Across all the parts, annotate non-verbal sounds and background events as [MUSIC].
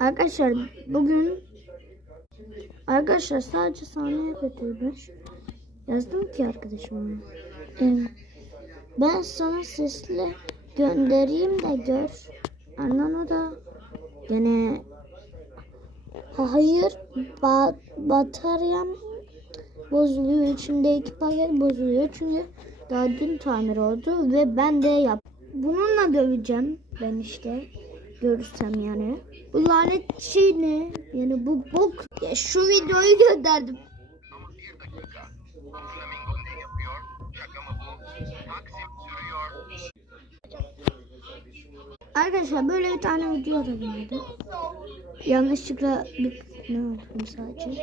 Arkadaşlar bugün Arkadaşlar sadece saniye kötüymüş. Yazdım ki arkadaşıma. Ben sana sesli göndereyim de gör. Anan o da gene hayır ba bataryam bozuluyor. İçindeki paket bozuluyor. Çünkü daha dün tamir oldu ve ben de yap. Bununla döveceğim ben işte. Görürsem yani. Bu lanet şey ne? Yani bu bok. Ya şu videoyu gönderdim. Arkadaşlar böyle bir tane video da geldi. Yanlışlıkla bir ne yaptım sadece.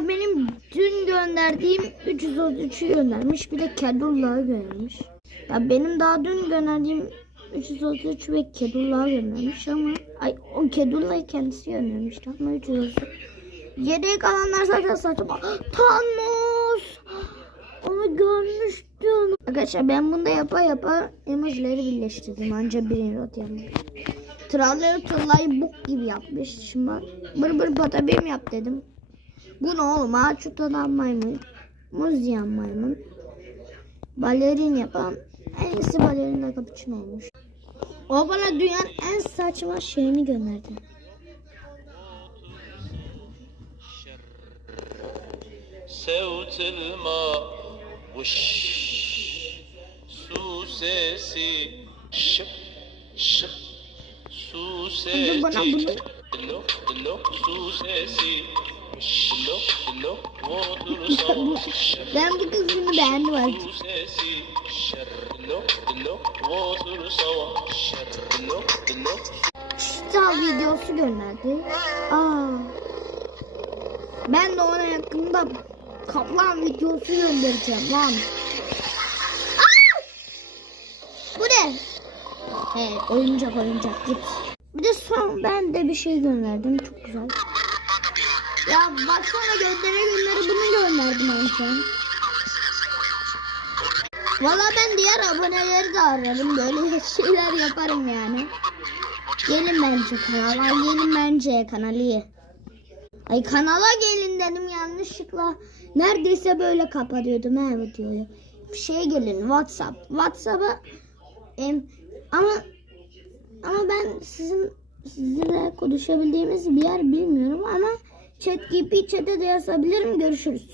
Benim dün gönderdiğim 333'ü göndermiş. Bir de Kedullah'ı göndermiş. Ya benim daha dün gönderdiğim 333 ve Kedullah'ı göndermiş ama ay o Kedullah'ı kendisi göndermişti ama 333. Geriye kalanlar zaten saçma. Thanos! Onu görmüştüm. Arkadaşlar ben bunda yapa yapa emojileri birleştirdim. Anca birinci rot yapmış. Tralları tırlayı bok gibi yapmış. Şimdi bır bır patabim yap dedim. Bu ne oğlum? Ağaç utadan maymun. Muz yiyen maymun. Balerin yapan. En iyisi balerina kapuçin olmuş. O bana dünyanın en saçma şeyini gönderdi. Sevt elma su sesi. Şıp şıp. Su sesi. su sesi ben bu kızını beğendim artık. Çital videosu gönderdi. Aa. Ben de ona yakında kaplan videosu göndereceğim lan. Aa! Bu ne? He, oyuncak oyuncak git. Bir de son ben de bir şey gönderdim. Çok güzel. Ya baksana göndere göndere bunu gönderdim en son. Valla ben diğer aboneleri de ararım. Böyle [LAUGHS] şeyler yaparım yani. Gelin bence kanala. Gelin bence kanalı. Ay kanala gelin dedim yanlışlıkla. Neredeyse böyle kapatıyordum ha videoyu. Şey gelin WhatsApp. WhatsApp'a em, ama ama ben sizin sizinle konuşabildiğimiz bir yer bilmiyorum ama chat gibi chat'e de yazabilirim. Görüşürüz.